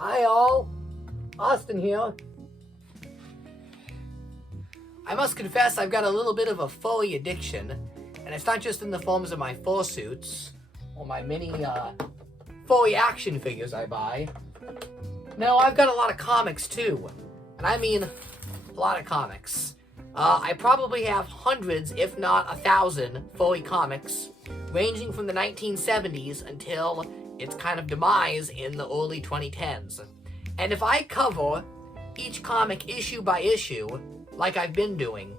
Hi all, Austin here. I must confess I've got a little bit of a furry addiction, and it's not just in the forms of my fursuits or my mini furry action figures I buy. No, I've got a lot of comics too, and I mean a lot of comics. I probably have hundreds, if not 1,000, furry comics, ranging from the 1970s until its kind of demise in the early 2010s. And if I cover each comic issue by issue, like I've been doing,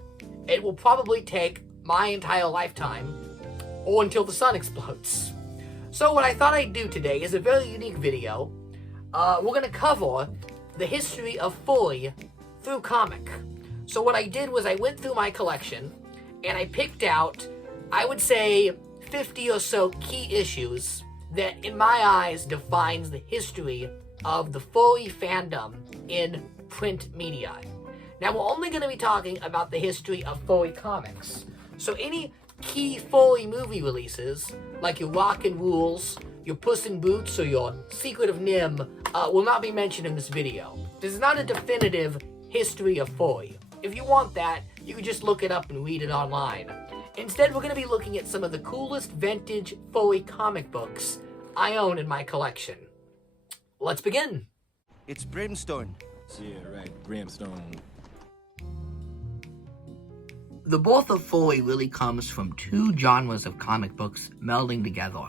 it will probably take my entire lifetime, or until the sun explodes. So what I thought I'd do today is a very unique video. We're going to cover the history of furry through comic. So what I did was I went through my collection, and I picked out, I would say, 50 or so key issues that, in my eyes, defines the history of the furry fandom in print media. Now, we're only going to be talking about the history of furry comics. So any key furry movie releases, like your Rockin' Rules, your Puss in Boots, or your Secret of Nim, will not be mentioned in this video. This is not a definitive history of furry. If you want that, you can just look it up and read it online. Instead, we're going to be looking at some of the coolest vintage furry comic books I own in my collection. Let's begin. It's Brimstone. Yeah, right, Brimstone. The birth of furry really comes from two genres of comic books melding together,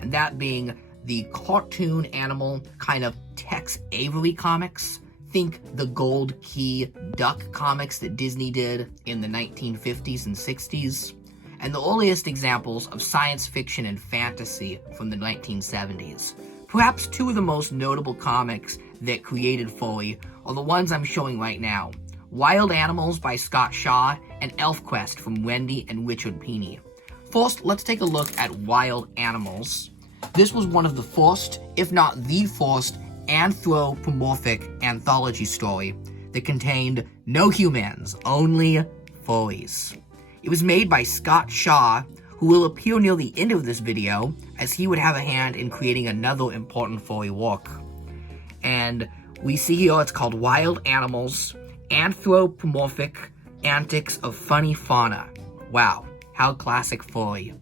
and that being the cartoon animal kind of Tex Avery comics. Think the Gold Key Duck comics that Disney did in the 1950s and 60s, and the earliest examples of science fiction and fantasy from the 1970s. Perhaps two of the most notable comics that created furry are the ones I'm showing right now: Wild Animals by Scott Shaw and ElfQuest from Wendy and Richard Pini. First, let's take a look at Wild Animals. This was one of the first, if not the first, anthropomorphic anthology story that contained no humans, only furries. It was made by Scott Shaw, who will appear near the end of this video, as he would have a hand in creating another important furry work. And we see here it's called Wild Animals, Anthropomorphic Antics of Funny Fauna. Wow, how classic furry.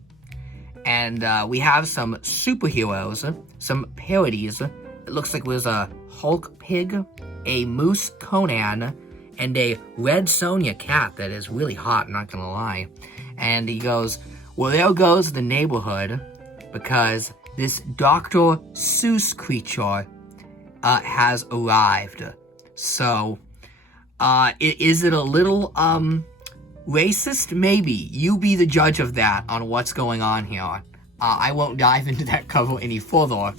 And we have some superheroes, some parodies. It looks like there's a Hulk pig, a moose Conan, and a red Sonia cat that is really hot, not gonna lie. And he goes, well, there goes the neighborhood, because this Dr. Seuss creature has arrived. So, is it a little, racist? Maybe. You be the judge of that on what's going on here. I won't dive into that cover any further.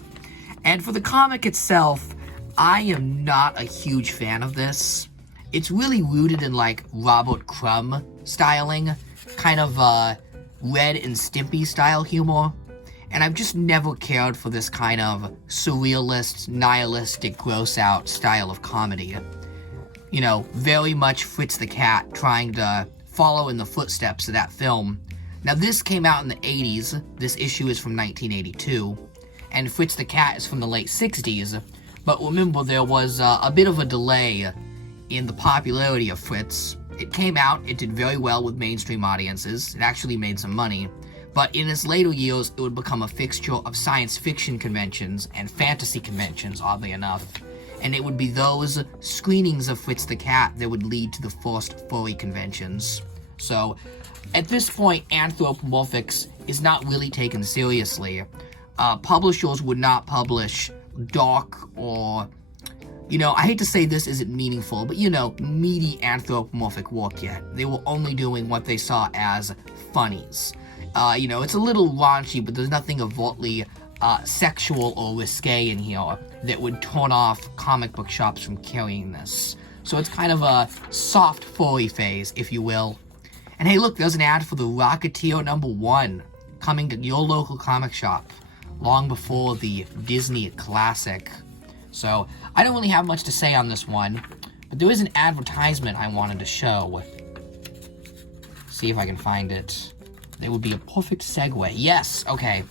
And for the comic itself, I am not a huge fan of this. It's really rooted in, like, Robert Crumb styling, kind of, Red and Stimpy style humor. And I've just never cared for this kind of surrealist, nihilistic, gross-out style of comedy. You know, very much Fritz the Cat trying to follow in the footsteps of that film. Now, this came out in the 80s. This issue is from 1982. And Fritz the Cat is from the late 60s. But remember, there was a bit of a delay in the popularity of Fritz. It came out, it did very well with mainstream audiences. It actually made some money. But in its later years, it would become a fixture of science fiction conventions and fantasy conventions, oddly enough. And it would be those screenings of Fritz the Cat that would lead to the first furry conventions. So, at this point, anthropomorphics is not really taken seriously. Publishers would not publish dark or, you know, I hate to say this isn't meaningful, but, you know, meaty anthropomorphic work yet. They were only doing what they saw as funnies. You know, it's a little raunchy, but there's nothing overtly sexual or risque in here that would turn off comic book shops from carrying this. So it's kind of a soft furry phase, if you will. And hey, look, there's an ad for the Rocketeer #1 coming to your local comic shop long before the Disney classic. So I don't really have much to say on this one, but there is an advertisement I wanted to show. See if I can find it. That would be a perfect segue. Yes, okay.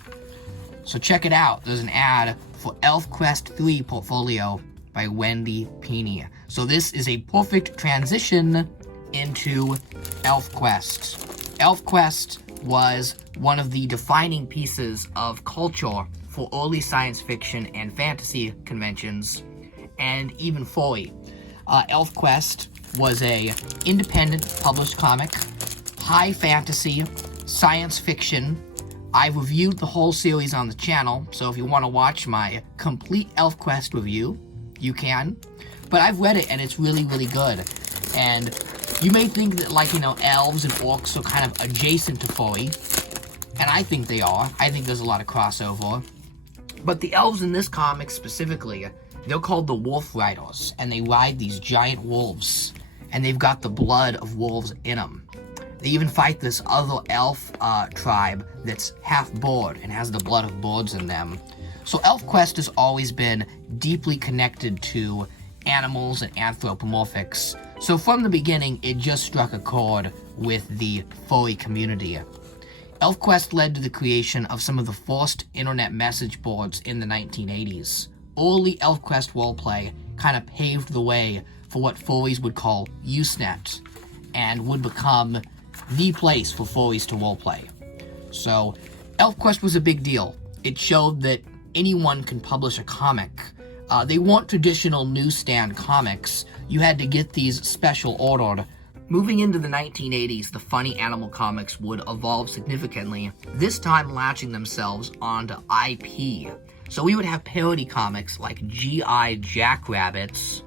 So check it out. There's an ad for ElfQuest 3 portfolio by Wendy Peeney. So this is a perfect transition into ElfQuest. ElfQuest was one of the defining pieces of culture for early science fiction and fantasy conventions, and even Furry. ElfQuest was a independent published comic, high fantasy, science fiction. I've reviewed the whole series on the channel, so if you want to watch my complete ElfQuest review, you can. But I've read it, and it's really, really good. And you may think that, like, elves and orcs are kind of adjacent to Furry, and I think they are. I think there's a lot of crossover. But the elves in this comic specifically, they're called the Wolf Riders, and they ride these giant wolves, and they've got the blood of wolves in them. They even fight this other elf tribe that's half bird and has the blood of birds in them. So ElfQuest has always been deeply connected to animals and anthropomorphics. So from the beginning, it just struck a chord with the furry community. ElfQuest led to the creation of some of the first internet message boards in the 1980s. Early ElfQuest roleplay kind of paved the way for what furries would call Usenet, and would become the place for furries to roleplay. So, ElfQuest was a big deal. It showed that anyone can publish a comic. They weren't traditional newsstand comics. You had to get these special ordered. Moving into the 1980s, the funny animal comics would evolve significantly, this time latching themselves onto IP. So we would have parody comics like G.I. Jackrabbits,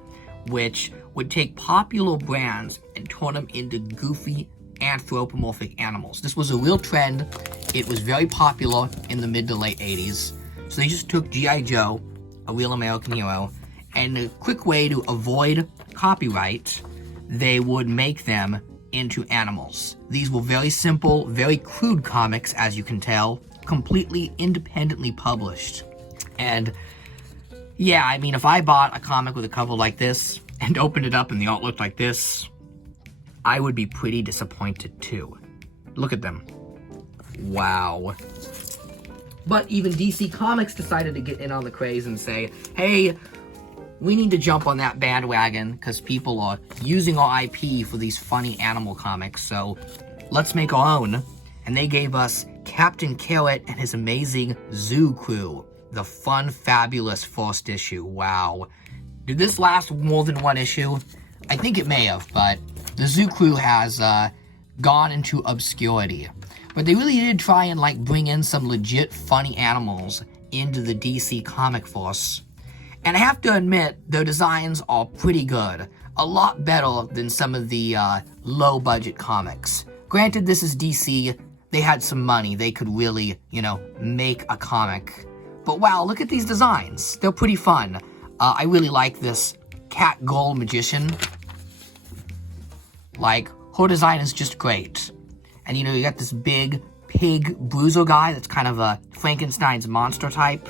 which would take popular brands and turn them into goofy anthropomorphic animals. This was a real trend. It was very popular in the mid to late 80s. So they just took G.I. Joe, a real American hero, and a quick way to avoid copyright, they would make them into animals. These were very simple, very crude comics, as you can tell, completely independently published. And yeah, I mean, if I bought a comic with a cover like this and opened it up and the art looked like this, I would be pretty disappointed too. Look at them. Wow. But even DC Comics decided to get in on the craze and say, hey, we need to jump on that bandwagon because people are using our IP for these funny animal comics, so let's make our own. And they gave us Captain Carrot and his amazing Zoo Crew, the fun, fabulous first issue. Wow. Did this last more than one issue? I think it may have, but the Zoo Crew has gone into obscurity. But they really did try and bring in some legit funny animals into the DC comic force. And I have to admit, their designs are pretty good. A lot better than some of the low-budget comics. Granted, this is DC. They had some money. They could really, make a comic. But wow, look at these designs. They're pretty fun. I really like this cat girl magician. Her design is just great. And you got this big pig bruiser guy that's kind of a Frankenstein's monster type.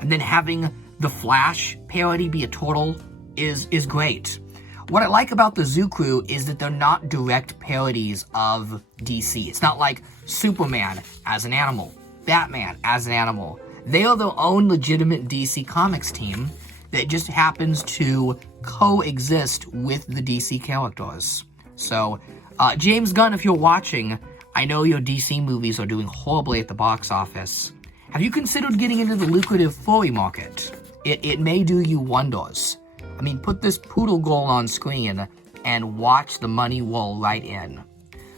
And then having the Flash parody be a turtle is great. What I like about the Zoo Crew is that they're not direct parodies of DC. It's not like Superman as an animal, Batman as an animal. They are their own legitimate DC Comics team that just happens to coexist with the DC characters. So, James Gunn, if you're watching, I know your DC movies are doing horribly at the box office. Have you considered getting into the lucrative furry market? It may do you wonders. I mean, put this poodle girl on screen and watch the money roll right in.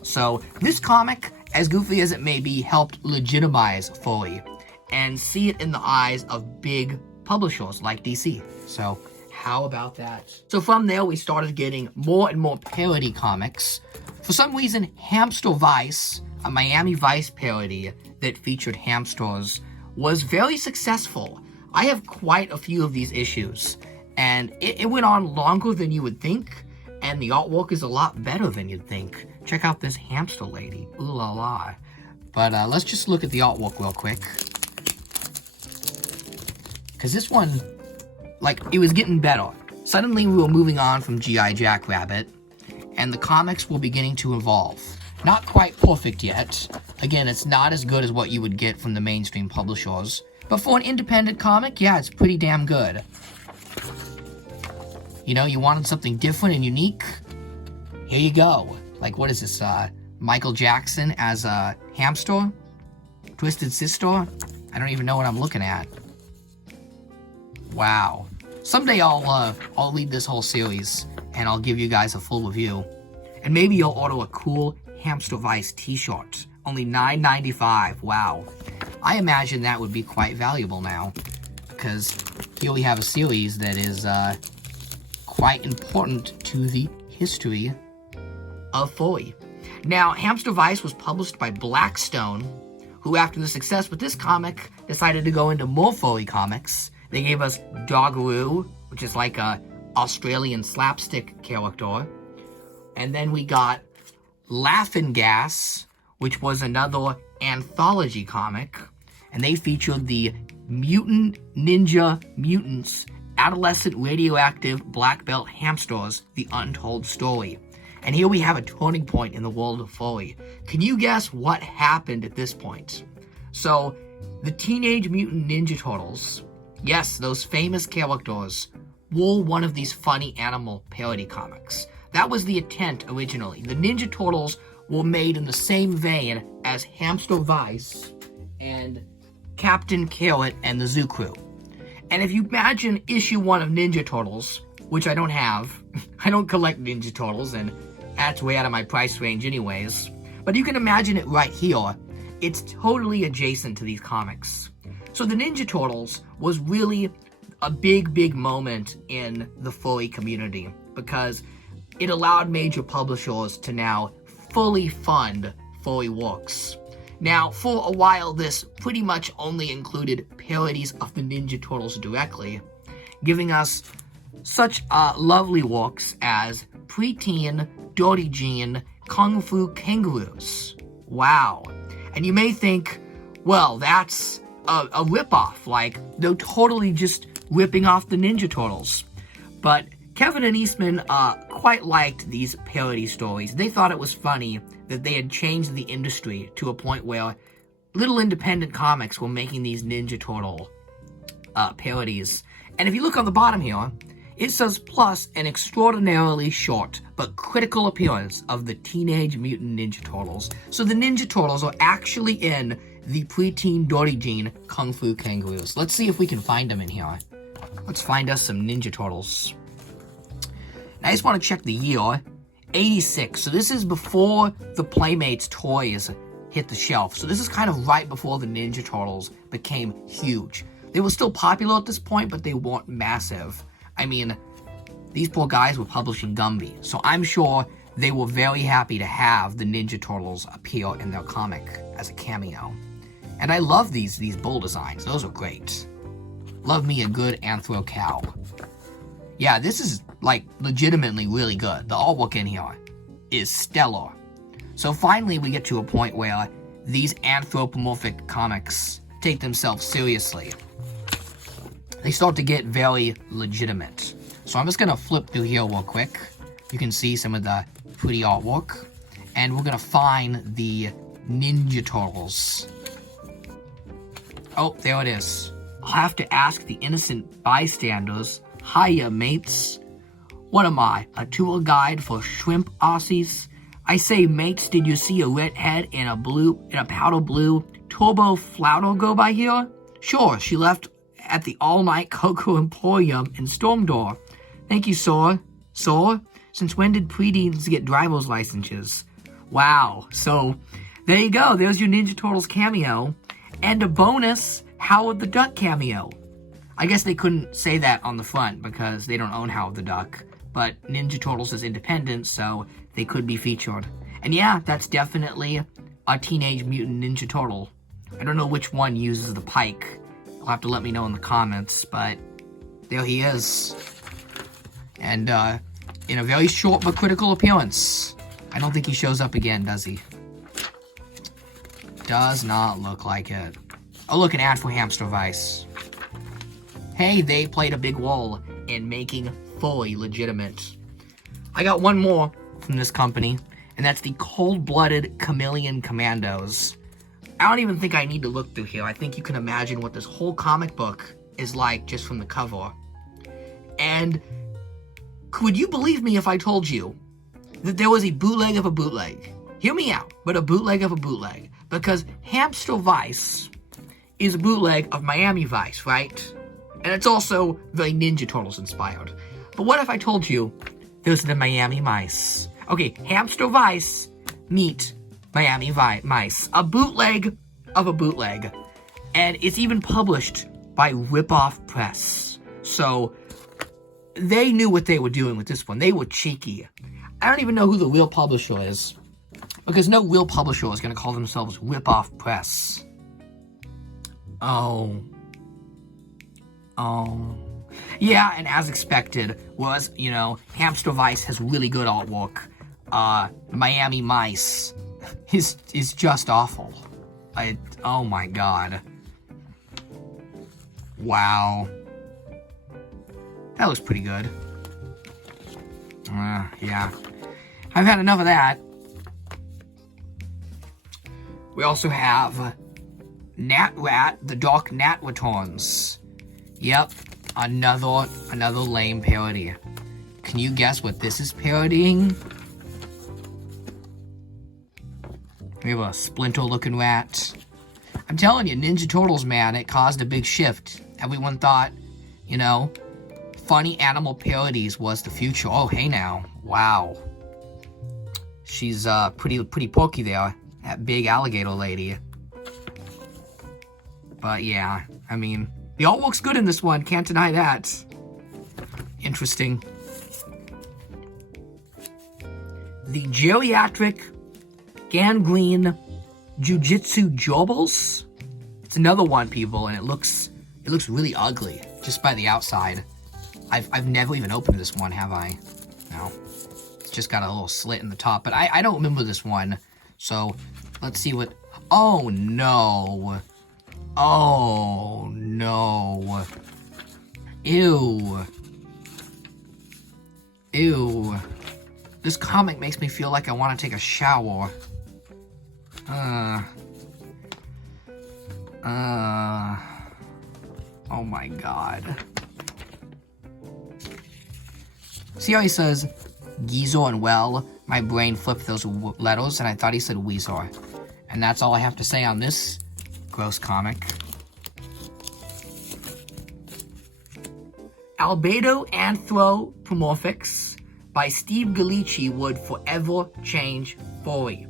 So, this comic, as goofy as it may be, helped legitimize furry and see it in the eyes of big publishers like DC. So, how about that? So from there, we started getting more and more parody comics. For some reason, Hamster Vice, a Miami Vice parody that featured hamsters, was very successful. I have quite a few of these issues, and it went on longer than you would think, and the artwork is a lot better than you'd think. Check out this hamster lady. Ooh la la. But let's just look at the artwork real quick. Because this one, it was getting better. Suddenly we were moving on from G.I. Jackrabbit, and the comics were beginning to evolve. Not quite perfect yet. Again, it's not as good as what you would get from the mainstream publishers. But for an independent comic, yeah, it's pretty damn good. You know, you wanted something different and unique? Here you go. Like, what is this, Michael Jackson as a hamster? Twisted Sister? I don't even know what I'm looking at. Wow. Someday I'll lead this whole series, and I'll give you guys a full review. And maybe you'll order a cool Hamster Vice t-shirt. Only $9.95. Wow. I imagine that would be quite valuable now, because here we have a series that is quite important to the history of Furry. Now, Hamster Vice was published by Blackstone, who after the success with this comic decided to go into more Furry comics. They gave us Doggeroo, which is like a Australian slapstick character. And then we got Laughin' Gas, which was another anthology comic. And they featured the Mutant Ninja Mutants, adolescent radioactive black belt hamsters, the untold story. And here we have a turning point in the world of Furry. Can you guess what happened at this point? So, the Teenage Mutant Ninja Turtles, yes, those famous characters, were one of these funny animal parody comics. That was the intent originally. The Ninja Turtles were made in the same vein as Hamster Vice and Captain Carrot and the Zoo Crew. And if you imagine issue 1 of Ninja Turtles, which I don't have, I don't collect Ninja Turtles, and that's way out of my price range anyways, but you can imagine it right here. It's totally adjacent to these comics. So the Ninja Turtles was really a big moment in the Furry community, because it allowed major publishers to now fully fund Furry works. Now, for a while, this pretty much only included parodies of the Ninja Turtles directly, giving us such lovely works as Preteen, Dirty Jean, Kung Fu Kangaroos. Wow. And you may think, well, that's a ripoff, like, they're totally just ripping off the Ninja Turtles. But Kevin and Eastman quite liked these parody stories. They thought it was funny that they had changed the industry to a point where little independent comics were making these Ninja Turtle parodies. And if you look on the bottom here, it says, plus an extraordinarily short but critical appearance of the Teenage Mutant Ninja Turtles. So the Ninja Turtles are actually in the Preteen Dirty Jean Kung Fu Kangaroos. Let's see if we can find them in here. Let's find us some Ninja Turtles. I just want to check the year. 86. So this is before the Playmates toys hit the shelf. So this is kind of right before the Ninja Turtles became huge. They were still popular at this point, but they weren't massive. I mean, these poor guys were publishing Gumby. So I'm sure they were very happy to have the Ninja Turtles appear in their comic as a cameo. And I love these bull designs. Those are great. Love me a good anthro cow. Yeah, this is, like, legitimately really good. The artwork in here is stellar. So finally we get to a point where these anthropomorphic comics take themselves seriously. They start to get very legitimate. So I'm just going to flip through here real quick. You can see some of the pretty artwork. And we're going to find the Ninja Turtles. Oh, there it is. I'll have to ask the innocent bystanders. Hiya, mates. What am I, a tour guide for shrimp Aussies? I say, mates, did you see a redhead in a powder blue turbo flouter go by here? Sure, she left at the all-night Cocoa Emporium in Stormdoor. Thank you, sir. Sir? Since when did preteens get driver's licenses? Wow. So, there you go. There's your Ninja Turtles cameo. And a bonus Howard the Duck cameo. I guess they couldn't say that on the front because they don't own Howard the Duck. But Ninja Turtles is independent, so they could be featured. And yeah, that's definitely a Teenage Mutant Ninja Turtle. I don't know which one uses the pike. You'll have to let me know in the comments, but there he is. And in a very short but critical appearance. I don't think he shows up again, does he? Does not look like it. Oh, look, an ad for Hamster Vice. Hey, they played a big role in making Furry legitimate. I got one more from this company, and that's the Cold-Blooded Chameleon Commandos. I don't even think I need to look through here. I think you can imagine what this whole comic book is like just from the cover. And Would you believe me if I told you that there was a bootleg of a bootleg? Hear me out, but a bootleg of a bootleg. Because Hamster Vice is a bootleg of Miami Vice, right? And it's also very Ninja Turtles inspired. But what if I told you there's the Miami Mice? Okay, Hamster Vice meet Miami Mice. A bootleg of a bootleg. And it's even published by Ripoff Press. So they knew what they were doing with this one. They were cheeky. I don't even know who the real publisher is, because no real publisher is going to call themselves Ripoff Press. Oh. Yeah, and as expected was, Hamster Vice has really good artwork. Miami Mice is just awful. Oh my god. Wow. That looks pretty good. Yeah. I've had enough of that. We also have Nat Rat, the Dark Gnat returns. Yep, another lame parody. Can you guess what this is parodying? We have a splinter-looking rat. I'm telling you, Ninja Turtles, man, it caused a big shift. Everyone thought, funny animal parodies was the future. Oh, hey now. Wow. She's pretty porky there, that big alligator lady. But yeah, I mean, the artwork's good in this one, can't deny that. Interesting. The geriatric gangrene jujitsu gerbils. It's another one, people, and it looks really ugly just by the outside. I've never even opened this one, have I? No. It's just got a little slit in the top, but I don't remember this one. So let's see what. Oh no. Oh no. Ew. Ew. This comic makes me feel like I want to take a shower. Oh my god. See how he says Geezer and well? My brain flipped those letters and I thought he said Weezer. And that's all I have to say on this gross comic. Albedo Anthropomorphics by Steve Gallici would forever change Furry.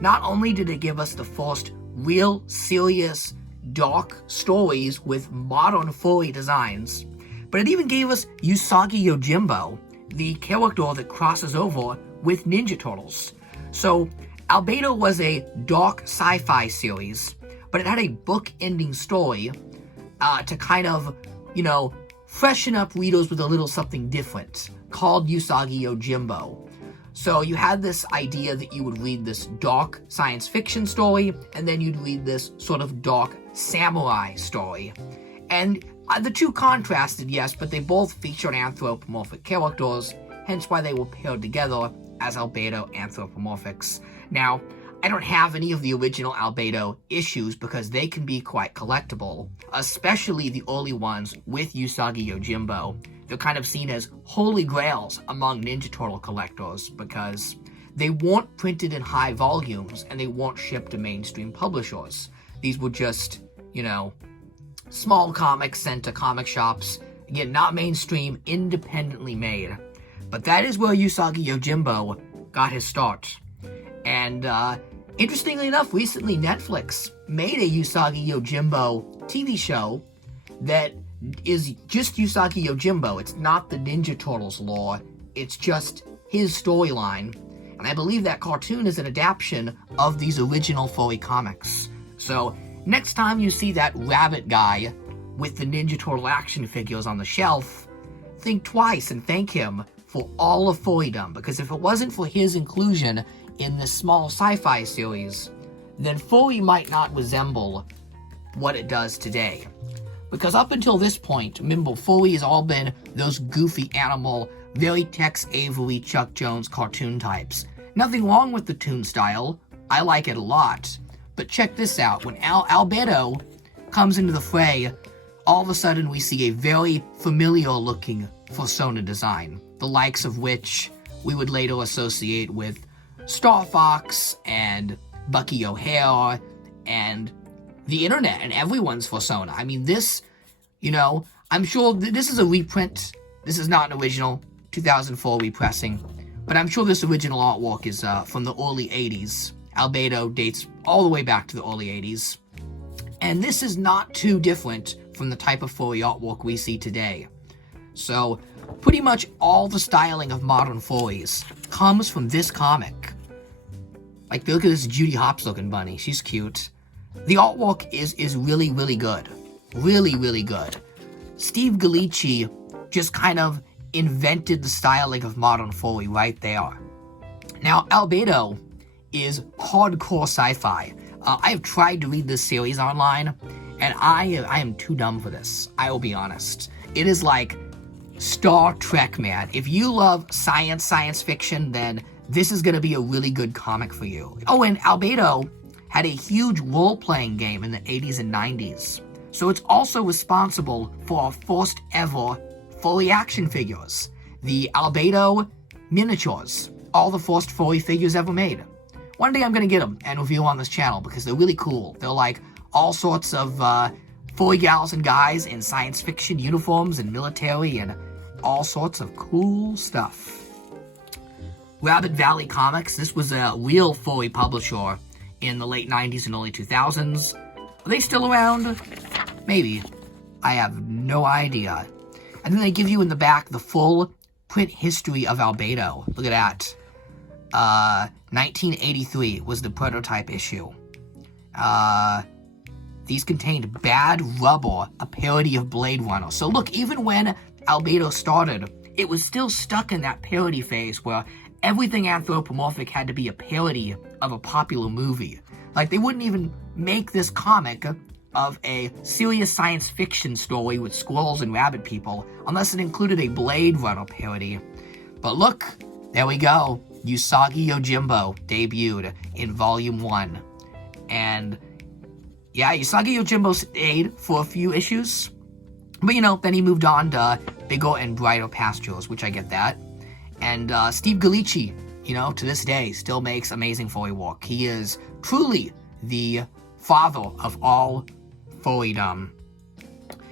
Not only did it give us the first real, serious, dark stories with modern furry designs, but it even gave us Usagi Yojimbo, the character that crosses over with Ninja Turtles. So, Albedo was a dark sci-fi series, but it had a book-ending story to kind of, freshen up readers with a little something different, called Usagi Yojimbo. So you had this idea that you would read this dark science fiction story, and then you'd read this sort of dark samurai story. And the two contrasted, yes, but they both featured anthropomorphic characters, hence why they were paired together as Albedo Anthropomorphics. Now, I don't have any of the original Albedo issues because they can be quite collectible, especially the early ones with Usagi Yojimbo. They're kind of seen as holy grails among Ninja Turtle collectors because they weren't printed in high volumes and they weren't shipped to mainstream publishers. These were just, small comics sent to comic shops, again, not mainstream, independently made. But that is where Usagi Yojimbo got his start. And, interestingly enough, recently Netflix made a Usagi Yojimbo TV show that is just Usagi Yojimbo. It's not the Ninja Turtles lore, it's just his storyline. And I believe that cartoon is an adaptation of these original furry comics. So, next time you see that rabbit guy with the Ninja Turtle action figures on the shelf, think twice and thank him for all of furrydom, because if it wasn't for his inclusion in this small sci-fi series, then furry might not resemble what it does today. Because up until this point, remember, furry has all been those goofy animal, very Tex Avery, Chuck Jones cartoon types. Nothing wrong with the toon style, I like it a lot. But check this out, when Albedo comes into the fray, all of a sudden we see a very familiar looking fursona design, the likes of which we would later associate with Star Fox and Bucky O'Hare and the internet and everyone's fursona. I mean, this, I'm sure this is a reprint. This is not an original 2004 repressing, but I'm sure this original artwork is from the early 80s. Albedo dates all the way back to the early 80s. And this is not too different from the type of furry artwork we see today. So, pretty much all the styling of modern furries comes from this comic. Like, look at this Judy Hopps looking bunny. She's cute. The artwork is really, really good. Really, really good. Steve Gallici just kind of invented the styling of modern furry right there. Now, Albedo is hardcore sci-fi. I have tried to read this series online, and I am too dumb for this. I will be honest. It is like Star Trek, man. If you love science fiction, then this is going to be a really good comic for you. Oh, and Albedo had a huge role-playing game in the 80s and 90s. So it's also responsible for our first ever furry action figures. The Albedo miniatures. All the first furry figures ever made. One day I'm going to get them and review on this channel because they're really cool. They're like all sorts of furry gals and guys in science fiction uniforms and military and all sorts of cool stuff. Rabbit Valley Comics. This was a real furry publisher in the late 90s and early 2000s. Are they still around? Maybe. I have no idea. And then they give you in the back the full print history of Albedo. Look at that. 1983 was the prototype issue. These contained Bad Rubber, a parody of Blade Runner. So look, even when Albedo started, it was still stuck in that parody phase where everything anthropomorphic had to be a parody of a popular movie. Like, they wouldn't even make this comic of a serious science fiction story with squirrels and rabbit people unless it included a Blade Runner parody. But look, there we go. Usagi Yojimbo debuted in Volume 1. And yeah, Usagi Yojimbo stayed for a few issues. But then he moved on to bigger and brighter pastures, which I get that. And Steve Gallici, to this day, still makes amazing furry work. He is truly the father of all furrydom.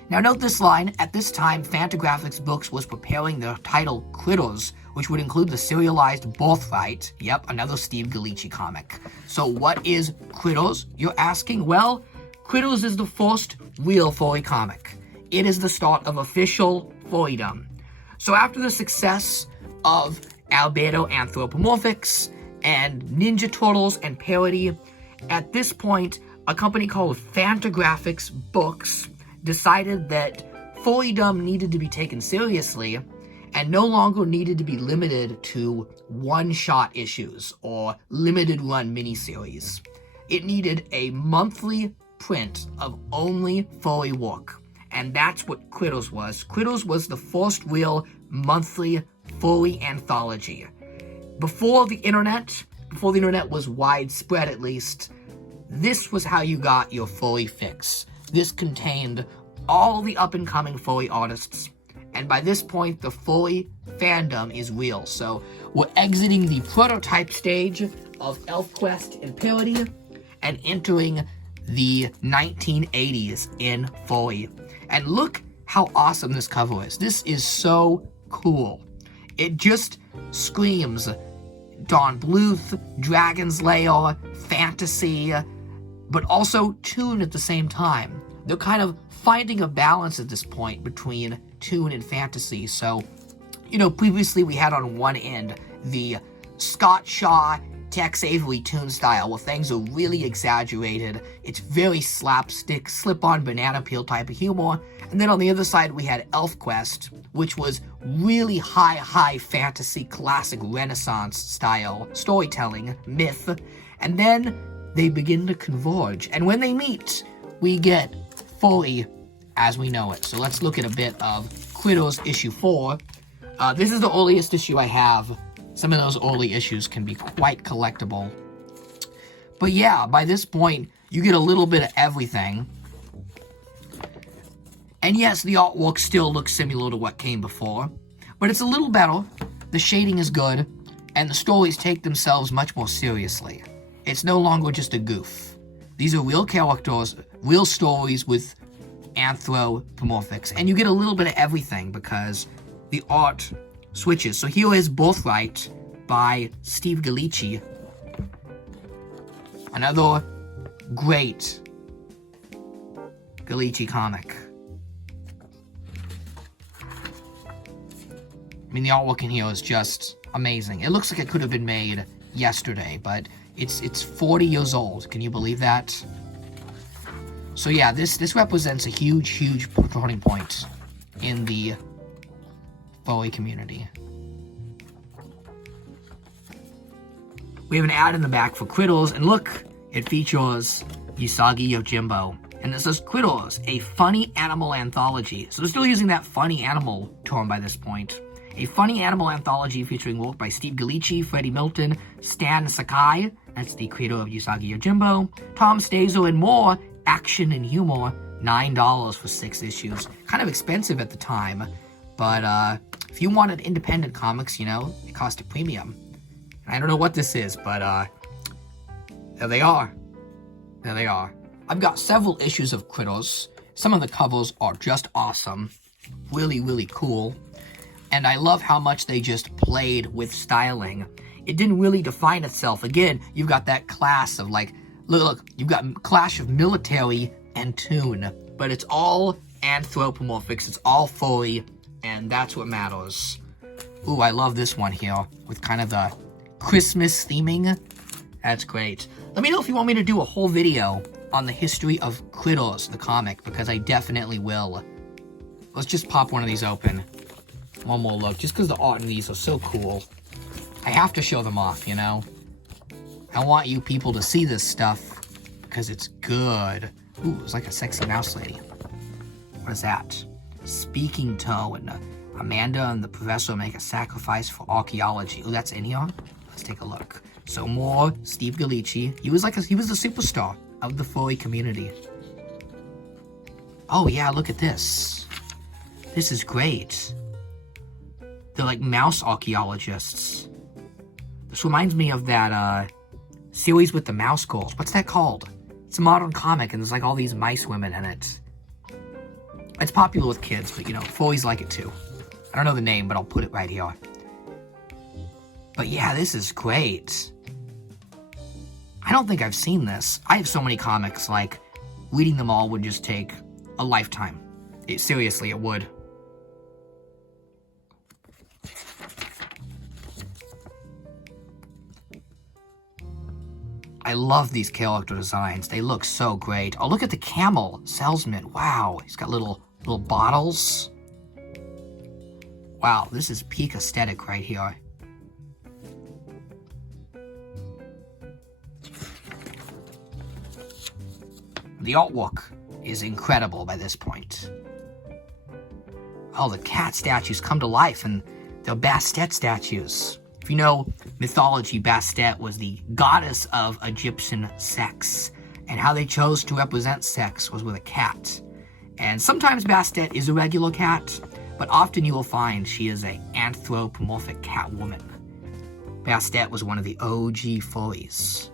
Now note this line, at this time, Fantagraphics Books was preparing their title Critters, which would include the serialized Birthright. Yep, another Steve Gallici comic. So what is Critters, you're asking? Well, Critters is the first real furry comic. It is the start of official furrydom. So after the success of Albedo Anthropomorphics and Ninja Turtles and parody, at this point, a company called Fantagraphics Books decided that furrydom needed to be taken seriously and no longer needed to be limited to one-shot issues or limited-run miniseries. It needed a monthly print of only furry work, and that's what Critters was. Critters was the first real monthly furry anthology. Before the internet was widespread at least, this was how you got your furry fix. This contained all the up-and-coming furry artists, and by this point, the furry fandom is real. So we're exiting the prototype stage of ElfQuest and parody and entering the 1980s in furry. And look how awesome this cover is. This is so cool. It just screams Don Bluth, Dragon's Lair, fantasy, but also toon at the same time. They're kind of finding a balance at this point between toon and fantasy. So, previously we had on one end the Scott Shaw, Tex Avery toon style, where things are really exaggerated. It's very slapstick, slip-on banana peel type of humor. And then on the other side we had ElfQuest, which was really high fantasy, classic Renaissance style storytelling, myth. And then they begin to converge. And when they meet, we get furry as we know it. So let's look at a bit of Critters issue 4. This is the earliest issue I have. Some of those early issues can be quite collectible. But yeah, by this point, you get a little bit of everything. And yes, the artwork still looks similar to what came before, but it's a little better, the shading is good, and the stories take themselves much more seriously. It's no longer just a goof. These are real characters, real stories with anthropomorphics, and you get a little bit of everything because the art switches. So here is Birthright by Steve Gallici. Another great Gallici comic. I mean, the artwork in here is just amazing. It looks like it could have been made yesterday, but it's 40 years old. Can you believe that? So yeah, this represents a huge turning point in the furry community. We have an ad in the back for Critters, and look, it features Usagi Yojimbo. And it says Critters, a funny animal anthology. So they're still using that funny animal term by this point. A funny animal anthology featuring work by Steve Gallici, Freddie Milton, Stan Sakai, that's the creator of Usagi Yojimbo, Tom Stazo, and more action and humor. $9 for 6 issues. Kind of expensive at the time, but if you wanted independent comics, you know, it cost a premium. I don't know what this is, but there they are. There they are. I've got several issues of Critters. Some of the covers are just awesome. Really cool. And I love how much they just played with styling. It didn't really define itself. Again, you've got that class of like, look, you've got clash of military and toon. But it's all anthropomorphics, it's all furry, and that's what matters. Ooh, I love this one here, with kind of the Christmas theming. That's great. Let me know if you want me to do a whole video on the history of Critters, the comic, because I definitely will. Let's just pop one of these open. One more look, just because the art in these are so cool. I have to show them off, you know? I want you people to see this stuff, because it's good. Ooh, it's like a sexy mouse lady. What is that? Speaking toe, and Amanda and the professor make a sacrifice for archaeology. Ooh, that's in here? Let's take a look. So more Steve Gallici. He was the superstar of the furry community. Oh yeah, look at this. This is great. They're like mouse archaeologists. This reminds me of that series with the mouse girls. What's that called? It's a modern comic and there's like all these mice women in it. It's popular with kids, but you know, furries like it too. I don't know the name, but I'll put it right here. But yeah, this is great. I don't think I've seen this. I have so many comics, like, reading them all would just take a lifetime. Seriously, it would. I love these character designs. They look so great. Oh, look at the camel salesman. Wow, he's got little bottles. Wow, this is peak aesthetic right here. The artwork is incredible by this point. Oh, the cat statues come to life, and they're Bastet statues. If you know mythology, Bastet was the goddess of Egyptian sex, and how they chose to represent sex was with a cat. And sometimes Bastet is a regular cat, but often you will find she is an anthropomorphic cat woman. Bastet was one of the OG furries.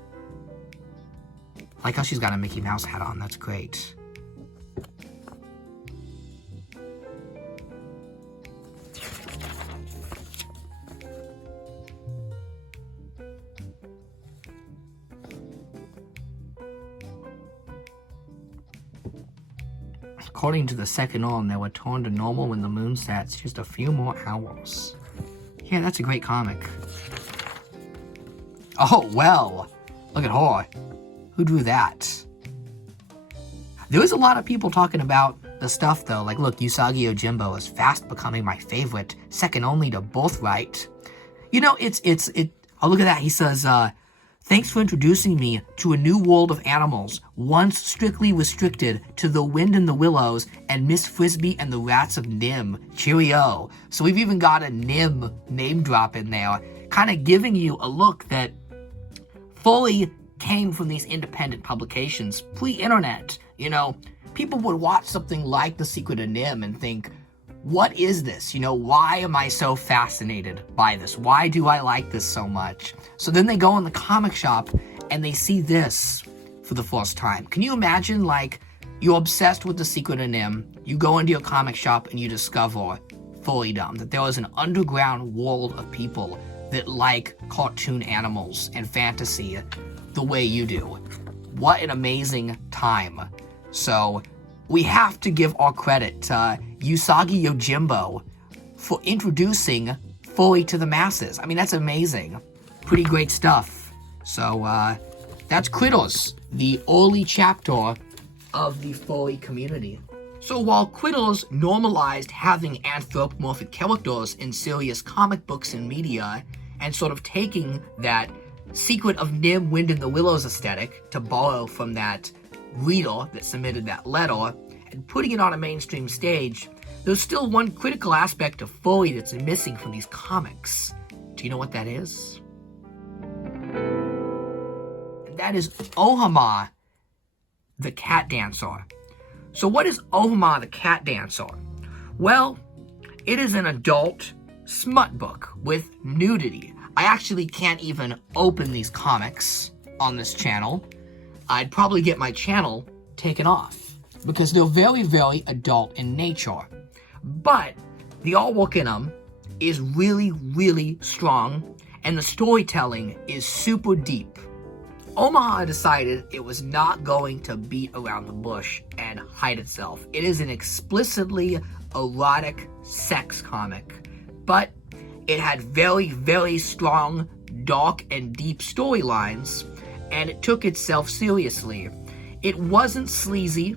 I like how she's got a Mickey Mouse hat on, that's great. According to the second arm, they were torn to normal when the moon sets just a few more hours. Yeah, that's a great comic. Oh, well, look at her. Who drew that? There was a lot of people talking about the stuff, though. Like, look, Usagi Yojimbo is fast becoming my favorite, second only to Birthright. You know, oh, look at that. He says, thanks for introducing me to a new world of animals, once strictly restricted to the wind and the willows and Miss Frisbee and the rats of Nim. Cheerio. So we've even got a Nim name drop in there, kind of giving you a look that fully came from these independent publications, pre-internet. You know, people would watch something like The Secret of Nim and think, what is this? Why am I so fascinated by this? Why do I like this so much? So then they go in the comic shop and they see this for the first time. Can you imagine, like, you're obsessed with The Secret of Nim, you go into your comic shop and you discover Furrydom, that there is an underground world of people that like cartoon animals and fantasy the way you do. What an amazing time. So we have to give our credit to Usagi Yojimbo for introducing Furry to the masses. I mean, that's amazing. Pretty great stuff. So that's Critters, the early chapter of the furry community. So while Critters normalized having anthropomorphic characters in serious comic books and media, and sort of taking that Secret of Nim, Wind in the Willows aesthetic to borrow from that reader that submitted that letter, and putting it on a mainstream stage, there's still one critical aspect of furry that's missing from these comics. Do you know what that is? And that is Omaha the Cat Dancer. So what is Omaha the Cat Dancer? Well, it is an adult smut book with nudity. I actually can't even open these comics on this channel. I'd probably get my channel taken off because they're very, very adult in nature. But the artwork in them is really, really strong, and the storytelling is super deep. Omaha decided it was not going to beat around the bush and hide itself. It is an explicitly erotic sex comic, but it had very, very strong, dark, and deep storylines, and it took itself seriously. It wasn't sleazy,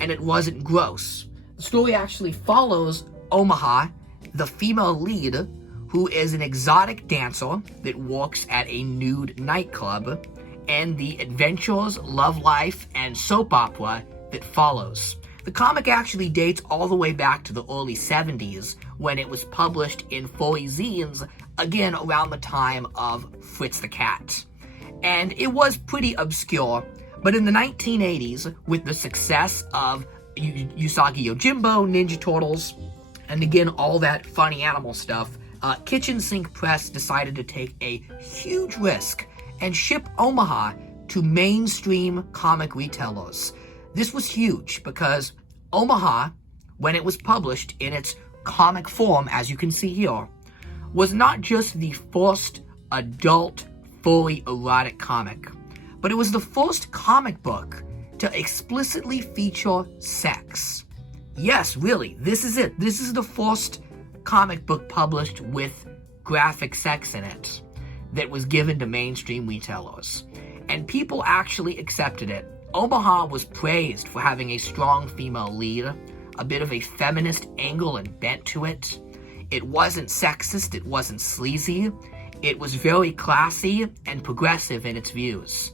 and it wasn't gross. The story actually follows Omaha, the female lead, who is an exotic dancer that works at a nude nightclub, and the adventures, love life, and soap opera that follows. The comic actually dates all the way back to the early 70s, when it was published in furry zines, again around the time of Fritz the Cat. And it was pretty obscure, but in the 1980s, with the success of Usagi Yojimbo, Ninja Turtles, and again all that funny animal stuff, Kitchen Sink Press decided to take a huge risk and ship Omaha to mainstream comic retailers. This was huge because Omaha, when it was published in its comic form, as you can see here, was not just the first adult furry erotic comic, but it was the first comic book to explicitly feature sex. Yes, really, this is it. This is the first comic book published with graphic sex in it that was given to mainstream retailers. And people actually accepted it. Omaha was praised for having a strong female lead, a bit of a feminist angle and bent to it. It wasn't sexist, it wasn't sleazy. It was very classy and progressive in its views.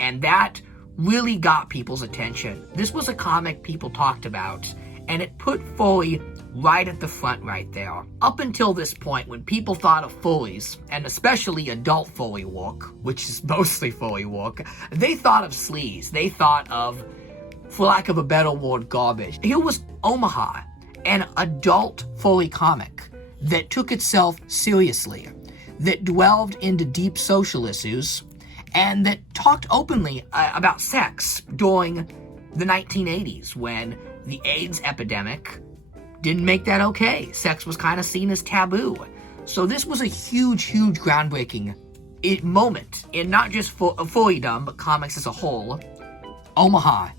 And that really got people's attention. This was a comic people talked about, and it put furry right at the front right there. Up until this point, when people thought of furries, and especially adult furry work, which is mostly furry work, they thought of sleaze. They thought of, for lack of a better word, garbage. Here was Omaha, an adult furry comic that took itself seriously, that delved into deep social issues, and that talked openly about sex during the 1980s when the AIDS epidemic didn't make that okay. Sex was kind of seen as taboo. So this was a huge, huge groundbreaking moment in not just furrydom, but comics as a whole. Omaha,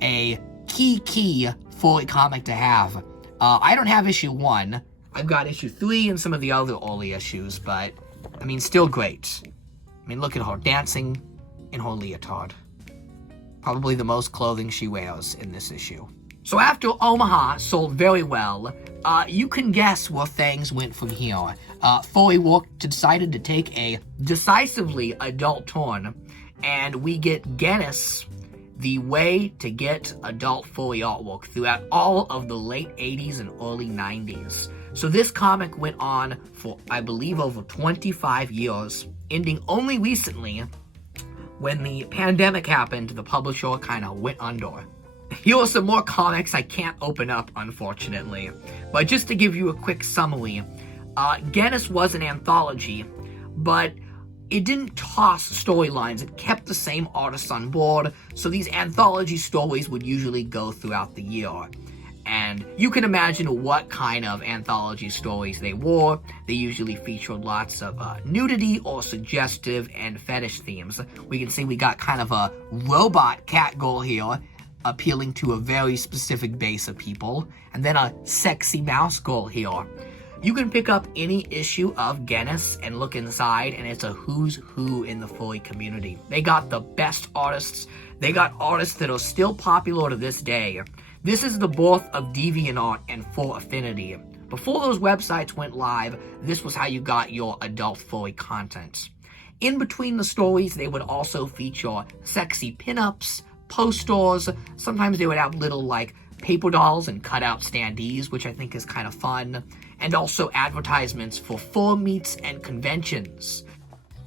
a key furry comic to have. I don't have issue 1. I've got issue 3 and some of the other early issues, but, I mean, still great. I mean, look at her dancing in her leotard. Probably the most clothing she wears in this issue. So after Omaha sold very well, you can guess where things went from here. Furry Work decided to take a decisively adult turn, and we get Genus, the way to get adult furry artwork throughout all of the late 80s and early 90s. So this comic went on for, I believe, over 25 years, ending only recently when the pandemic happened. The publisher kind of went under. Here are some more comics I can't open up, unfortunately. But just to give you a quick summary, Genus was an anthology, but it didn't toss storylines. It kept the same artists on board, so these anthology stories would usually go throughout the year. And you can imagine what kind of anthology stories they were. They usually featured lots of nudity or suggestive and fetish themes. We can see we got kind of a robot cat girl here, appealing to a very specific base of people, and then a sexy mouse girl here. You can pick up any issue of Genus and look inside, and it's a who's who in the furry community. They got the best artists. They got artists that are still popular to this day. This is the birth of DeviantArt and Fur Affinity. Before those websites went live, this was how you got your adult furry content. In between the stories, they would also feature sexy pinups, posters. Sometimes they would have little, like, paper dolls and cutout standees, which I think is kind of fun. And also advertisements for fur meets and conventions.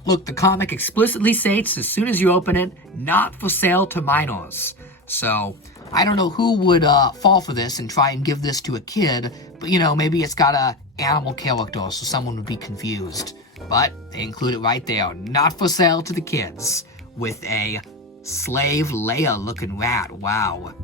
Look, the comic explicitly states, as soon as you open it, not for sale to minors. So, I don't know who would fall for this and try and give this to a kid, but maybe it's got a animal character, so someone would be confused. But they include it right there, not for sale to the kids, with a slave Leia looking rat. Wow.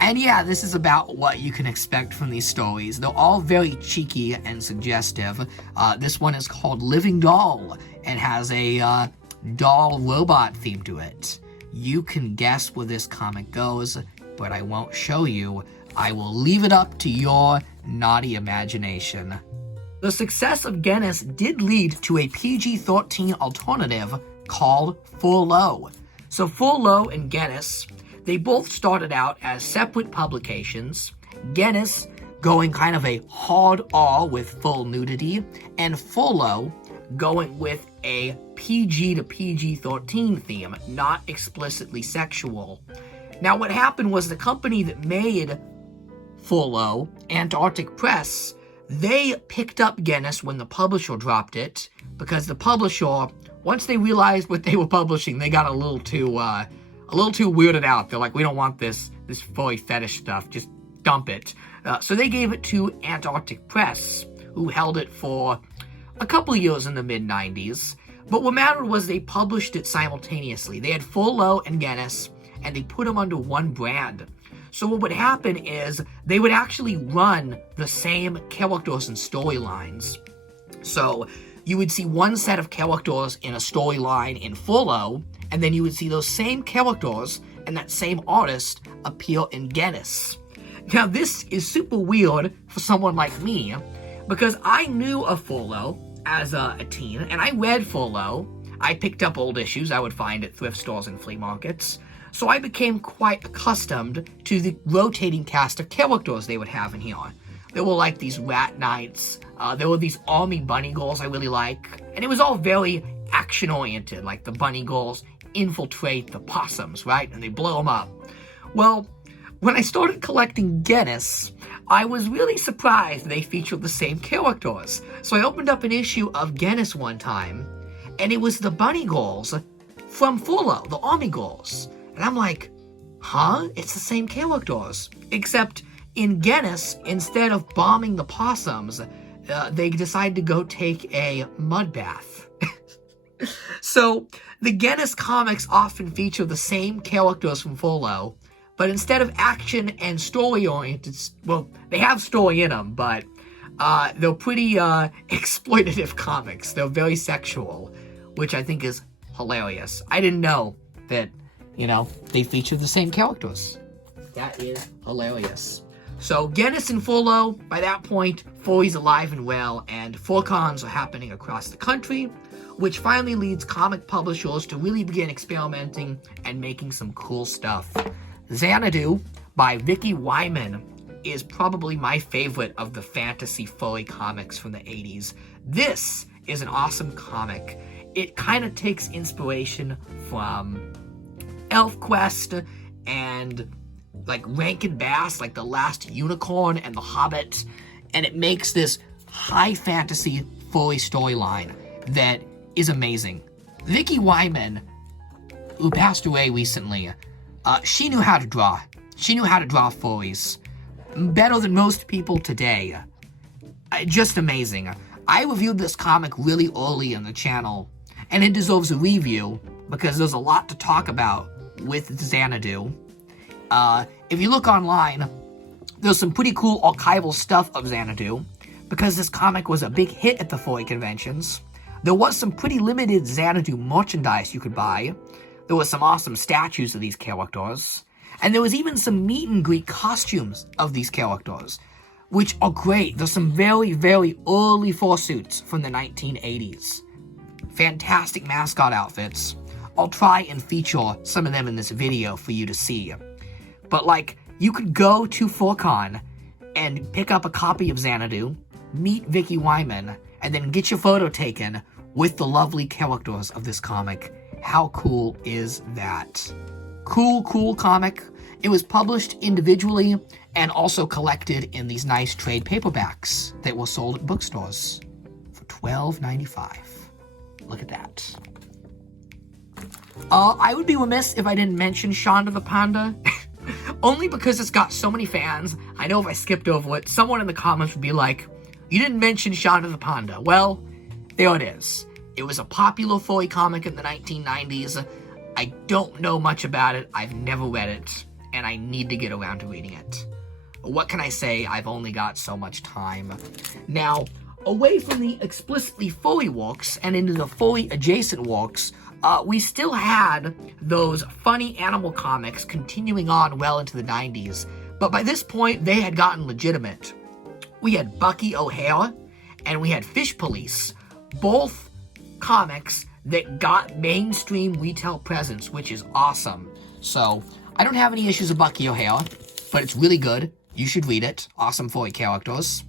And yeah, this is about what you can expect from these stories. They're all very cheeky and suggestive. This one is called Living Doll and has a doll robot theme to it. You can guess where this comic goes, but I won't show you. I will leave it up to your naughty imagination. The success of Genus did lead to a PG-13 alternative called Furlough. So Furlough and Genus, they both started out as separate publications, Genus going kind of a hard R with full nudity, and Furlough going with a PG to PG-13 theme, not explicitly sexual. Now what happened was the company that made Furlough, Antarctic Press, they picked up Genus when the publisher dropped it, because the publisher, once they realized what they were publishing, they got a little too weirded out. They're like, we don't want this furry fetish stuff, just dump it. So they gave it to Antarctic Press, who held it for a couple of years in the mid-90s. But what mattered was they published it simultaneously. They had Furlough and Genus, and they put them under one brand. So what would happen is they would actually run the same characters and storylines. So you would see one set of characters in a storyline in Furlough, and then you would see those same characters and that same artist appear in Genus. Now this is super weird for someone like me, because I knew of Furlough as a teen, and I read Furlough. I picked up old issues I would find at thrift stores and flea markets, so I became quite accustomed to the rotating cast of characters they would have in here. There were like these rat knights, there were these army bunny girls I really like, and it was all very action-oriented, like the bunny girls infiltrate the possums, right? And they blow them up. Well, when I started collecting Genus, I was really surprised they featured the same characters. So I opened up an issue of Genus one time, and it was the bunny girls from Furlough, the army girls. And I'm like, huh? It's the same characters. Except in Genus, instead of bombing the possums, they decided to go take a mud bath. So the Genus comics often feature the same characters from Furlough, but instead of action and story-oriented, well, they have story in them, but they're pretty exploitative comics. They're very sexual, which I think is hilarious. I didn't know that, they feature the same characters. That is hilarious. So Genus and Furlough, by that point, Furry's alive and well, and furcons are happening across the country, which finally leads comic publishers to really begin experimenting and making some cool stuff. Xanadu by Vicky Wyman is probably my favorite of the fantasy furry comics from the 80s. This is an awesome comic. It kind of takes inspiration from ElfQuest and like Rankin Bass, like The Last Unicorn and The Hobbit, and it makes this high fantasy furry storyline that is amazing. Vicky Wyman, who passed away recently, she knew how to draw. She knew how to draw furries. Better than most people today. Just amazing. I reviewed this comic really early in the channel, and it deserves a review because there's a lot to talk about with Xanadu. If you look online, there's some pretty cool archival stuff of Xanadu, because this comic was a big hit at the furry conventions. There was some pretty limited Xanadu merchandise you could buy. There was some awesome statues of these characters. And there was even some meet and greet costumes of these characters, which are great. There's some very, very early fursuits from the 1980s. Fantastic mascot outfits. I'll try and feature some of them in this video for you to see. But like, you could go to FurCon and pick up a copy of Xanadu, meet Vicky Wyman, and then get your photo taken with the lovely characters of this comic. How cool is that? Cool, cool comic. It was published individually and also collected in these nice trade paperbacks that were sold at bookstores for $12.95. Look at that. I would be remiss if I didn't mention Shonda the Panda. Only because it's got so many fans. I know if I skipped over it, someone in the comments would be like, you didn't mention Shonda the Panda. Well, there it is. It was a popular furry comic in the 1990s. I don't know much about it. I've never read it, and I need to get around to reading it. What can I say? I've only got so much time. Now, away from the explicitly furry works and into the furry adjacent works, we still had those funny animal comics continuing on well into the 90s, but by this point, they had gotten legitimate. We had Bucky O'Hare, and we had Fish Police, both comics that got mainstream retail presence, which is awesome. So, I don't have any issues with Bucky O'Hare, but it's really good. You should read it. Awesome furry characters.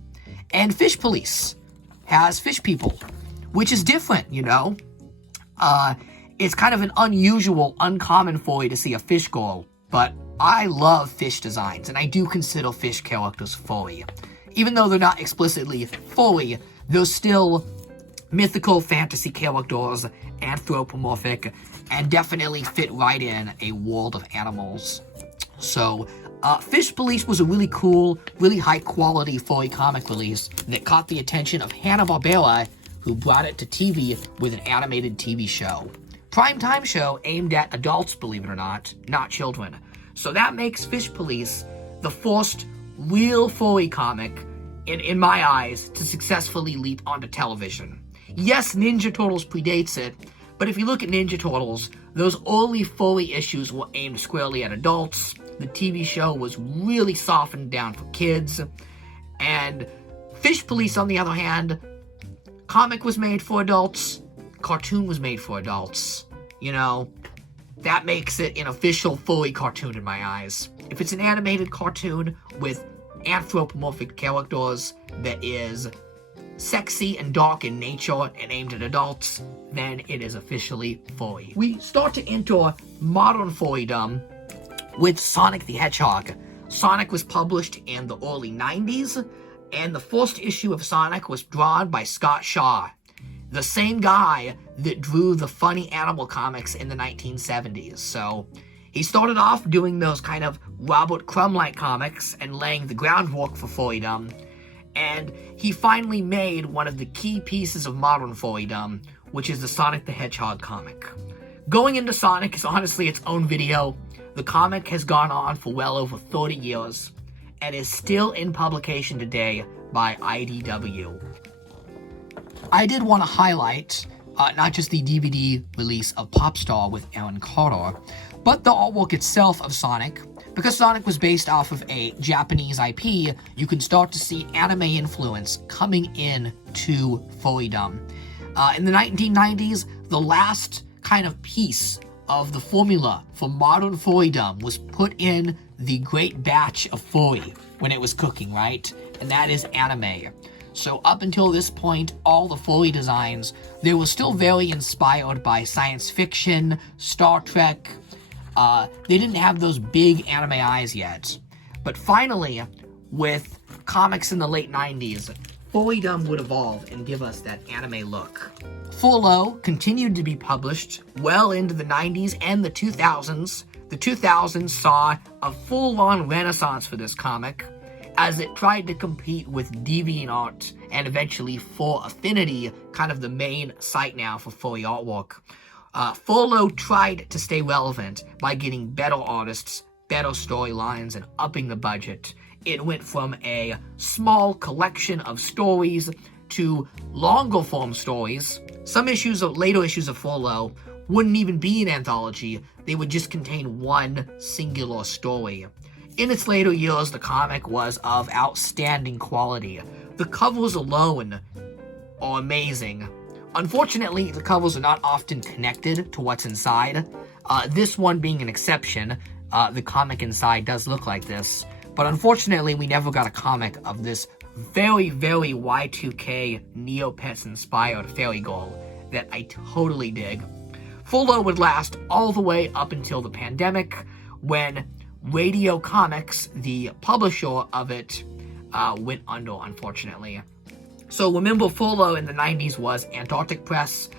And Fish Police has fish people, which is different, you know? It's kind of an unusual, uncommon furry to see a fish girl, but I love fish designs, and I do consider fish characters furry. Even though they're not explicitly furry, they're still mythical fantasy characters, anthropomorphic, and definitely fit right in a world of animals. So, Fish Police was a really cool, really high-quality furry comic release that caught the attention of Hanna-Barbera, who brought it to TV with an animated TV show. Primetime show aimed at adults, believe it or not children. So that makes Fish Police the first real furry comic, in my eyes, to successfully leap onto television. Yes, Ninja Turtles predates it, but if you look at Ninja Turtles, those early furry issues were aimed squarely at adults. The TV show was really softened down for kids. And Fish Police, on the other hand, comic was made for adults, cartoon was made for adults. You know, that makes it an official furry cartoon in my eyes. If it's an animated cartoon with anthropomorphic characters that is sexy and dark in nature and aimed at adults, then it is officially furry. We start to enter modern furrydom with Sonic the Hedgehog. Sonic was published in the early 90s, and the first issue of Sonic was drawn by Scott Shaw, the same guy that drew the funny animal comics in the 1970s. So he started off doing those kind of Robert Crumb-like comics and laying the groundwork for furrydom, and he finally made one of the key pieces of modern furrydom, which is the Sonic the Hedgehog comic. Going into Sonic is honestly its own video. The comic has gone on for well over 30 years and is still in publication today by IDW. I did want to highlight not just the DVD release of Popstar with Aaron Carter, but the artwork itself of Sonic. Because Sonic was based off of a Japanese IP, you can start to see anime influence coming in to furrydom. In the 1990s, the last kind of piece of the formula for modern furrydom was put in the great batch of furry when it was cooking, right? And that is anime. So up until this point, all the furry designs, they were still very inspired by science fiction, Star Trek. They didn't have those big anime eyes yet. But finally, with comics in the late 90s, Furrydom would evolve and give us that anime look. Furlough continued to be published well into the 90s and the 2000s. The 2000s saw a full-on renaissance for this comic, as it tried to compete with DeviantArt and eventually For Affinity, kind of the main site now for furry artwork. Furlough tried to stay relevant by getting better artists, better storylines, and upping the budget. It went from a small collection of stories to longer form stories. Some later issues of Furlough wouldn't even be an anthology. They would just contain one singular story. In its later years, the comic was of outstanding quality. The covers alone are amazing. Unfortunately, the covers are not often connected to what's inside. This one being an exception. The comic inside does look like this. But unfortunately, we never got a comic of this very, very Y2K Neopets-inspired fairy girl that I totally dig. Furlough would last all the way up until the pandemic, when Radio Comics, the publisher of it, went under, unfortunately. So remember, Furlough in the 90s was Antarctic Press.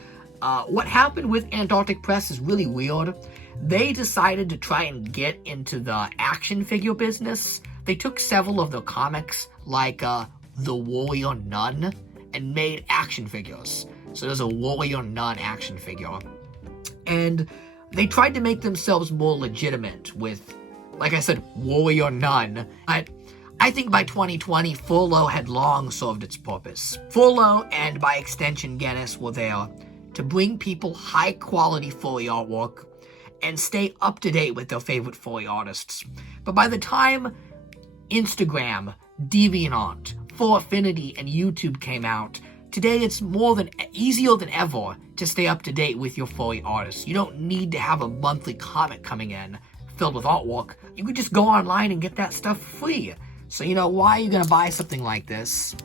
What happened with Antarctic Press is really weird. They decided to try and get into the action figure business. They took several of their comics, like The Warrior Nun, and made action figures. So there's a Warrior Nun action figure. And they tried to make themselves more legitimate with, like I said, Warrior Nun. But I think by 2020, Furlough had long served its purpose. Furlough, and by extension Genus, were there to bring people high-quality furry artwork and stay up to date with their favorite furry artists. But by the time Instagram, DeviantArt, For Affinity, and YouTube came out, today it's easier than ever to stay up to date with your furry artists. You don't need to have a monthly comic coming in filled with artwork. You could just go online and get that stuff free. So, why are you gonna buy something like this?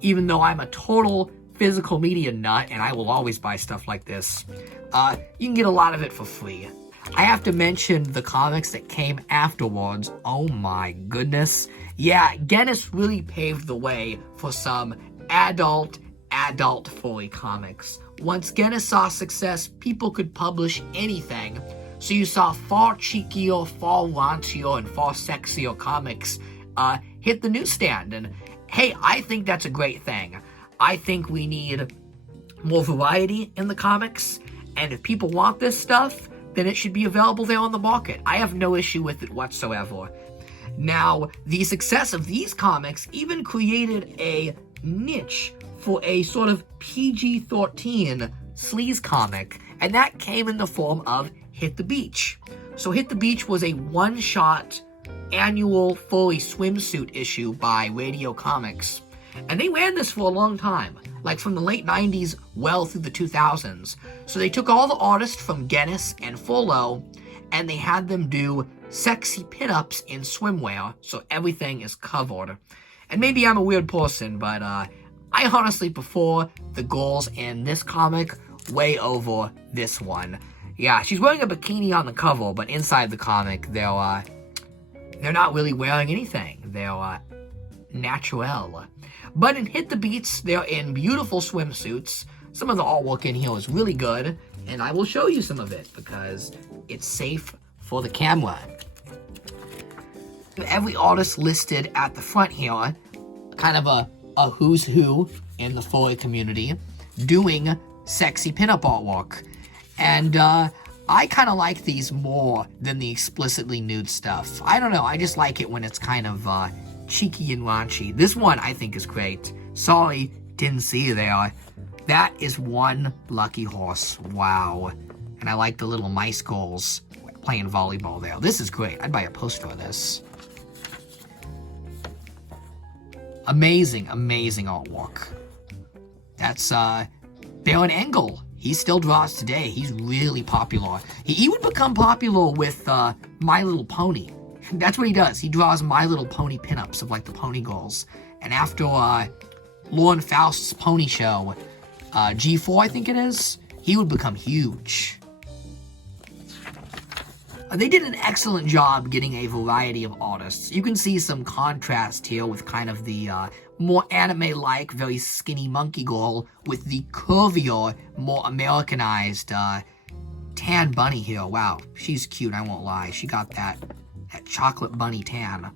Even though I'm a total physical media nut and I will always buy stuff like this, you can get a lot of it for free. I have to mention the comics that came afterwards. Oh my goodness. Yeah, Genus really paved the way for some adult furry comics. Once Genus saw success, people could publish anything. So you saw far cheekier, far raunchier, and far sexier comics hit the newsstand. And hey, I think that's a great thing. I think we need more variety in the comics. And if people want this stuff, then it should be available there on the market. I have no issue with it whatsoever. Now, the success of these comics even created a niche for a sort of PG-13 sleaze comic, and that came in the form of Hit the Beach. So Hit the Beach was a one-shot annual furry swimsuit issue by Radio Comics. And they ran this for a long time, like from the late 90s well through the 2000s. So they took all the artists from Genus and Furlough, and they had them do sexy pinups in swimwear, so everything is covered. And maybe I'm a weird person, but I honestly prefer the girls in this comic way over this one. Yeah, she's wearing a bikini on the cover, but inside the comic, they're not really wearing anything. They're natural. But in Hit the Beats, they're in beautiful swimsuits. Some of the artwork in here is really good, and I will show you some of it because it's safe for the camera. Every artist listed at the front here, kind of a who's who in the furry community, doing sexy pinup artwork. And I kind of like these more than the explicitly nude stuff. I don't know, I just like it when it's kind of cheeky and raunchy. This one I think is great. Sorry, didn't see you there. That is one lucky horse. Wow. And I like the little mice girls playing volleyball there. This is great. I'd buy a poster of this. Amazing, amazing artwork. That's Baron Engel. He still draws today. He's really popular. He would become popular with My Little Pony. That's what he does. He draws My Little Pony pinups of like the pony girls. And after Lauren Faust's pony show, G4 I think it is, he would become huge. They did an excellent job getting a variety of artists. You can see some contrast here with kind of the more anime-like, very skinny monkey girl with the curvier, more Americanized tan bunny here. Wow, she's cute, I won't lie. She got that chocolate bunny tan.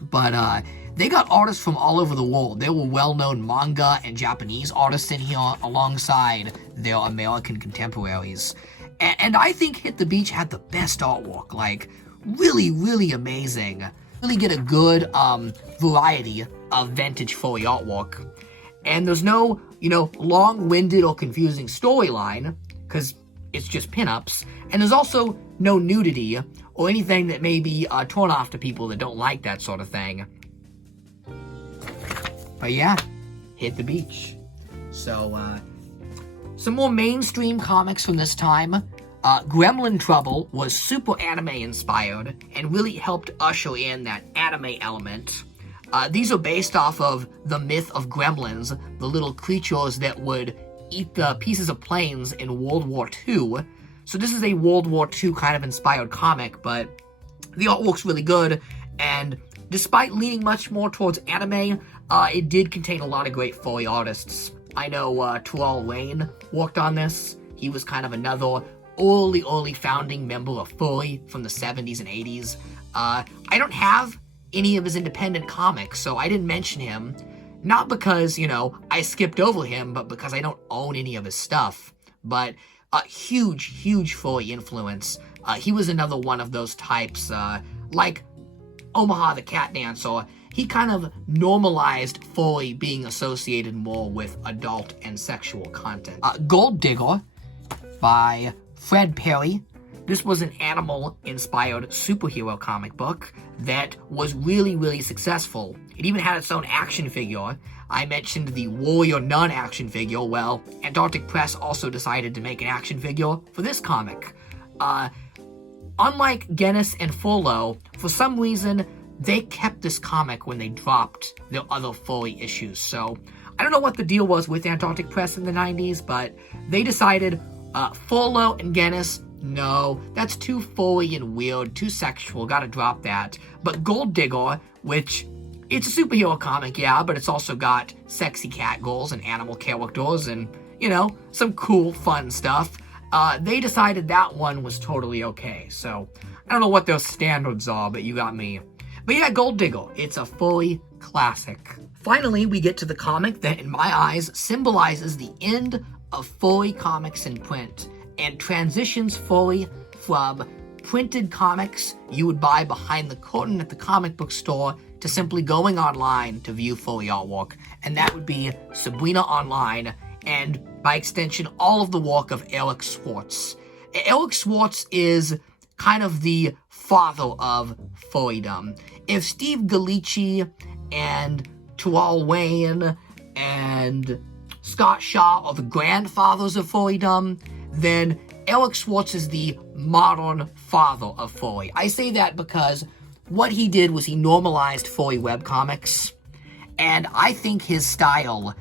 But they got artists from all over the world. There were well-known manga and Japanese artists in here alongside their American contemporaries. And I think Hit the Beach had the best artwork. Like, really, really amazing. Really get a good variety of vintage furry artwork. And there's no, long-winded or confusing storyline, because it's just pinups. And there's also no nudity or anything that may be torn off to people that don't like that sort of thing. But yeah, Hit the Beach. So, some more mainstream comics from this time. Gremlin Trouble was super anime inspired and really helped usher in that anime element. These are based off of the myth of gremlins, the little creatures that would eat the pieces of planes in World War II. So this is a World War II kind of inspired comic, but the artwork's really good, and despite leaning much more towards anime, it did contain a lot of great furry artists. I know Terrell Wayne worked on this. He was kind of another early founding member of Furry from the 70s and 80s. I don't have any of his independent comics, so I didn't mention him. Not because, I skipped over him, but because I don't own any of his stuff. But a huge Furry influence. He was another one of those types, like Omaha the Cat Dancer. He kind of normalized Furry being associated more with adult and sexual content. Gold Digger by Fred Perry. This was an animal-inspired superhero comic book that was really successful. It even had its own action figure. I mentioned the Warrior Nun action figure. Well, Antarctic Press also decided to make an action figure for this comic. Unlike Genus and Furrlough, for some reason, they kept this comic when they dropped their other Furry issues. So, I don't know what the deal was with Antarctic Press in the 90s, but they decided Furrlough and Genus, no, that's too furry and weird, too sexual, gotta drop that. But Gold Digger, which, it's a superhero comic, yeah, but it's also got sexy cat girls and animal characters and, some cool, fun stuff. They decided that one was totally okay. So, I don't know what those standards are, but you got me. But yeah, Gold Digger, it's a Furry classic. Finally, we get to the comic that, in my eyes, symbolizes the end of Furry comics in print and transitions Furry from printed comics you would buy behind the curtain at the comic book store to simply going online to view Furry artwork, and that would be Sabrina Online, and by extension, all of the work of Eric Schwartz. Eric Schwartz is kind of the father of furrydom. If Steve Gallici and Terrell Wayne and Scott Shaw are the grandfathers of furrydom, then Eric Schwartz is the modern father of furry. I say that because what he did was he normalized furry webcomics, and I think his style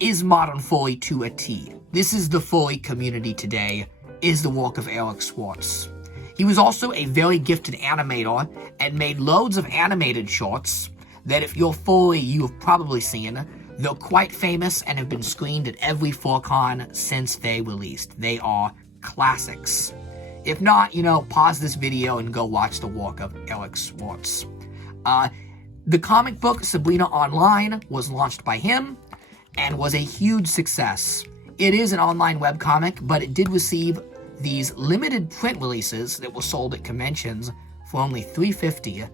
is modern furry to a T. This is the furry community today, is the work of Eric Schwartz. He was also a very gifted animator and made loads of animated shorts that if you're furry, you have probably seen. They're quite famous and have been screened at every FurCon since they released. They are classics. If not, pause this video and go watch the work of Eric Schwartz. The comic book Sabrina Online was launched by him and was a huge success. It is an online webcomic, but it did receive these limited print releases that were sold at conventions for only $3.50.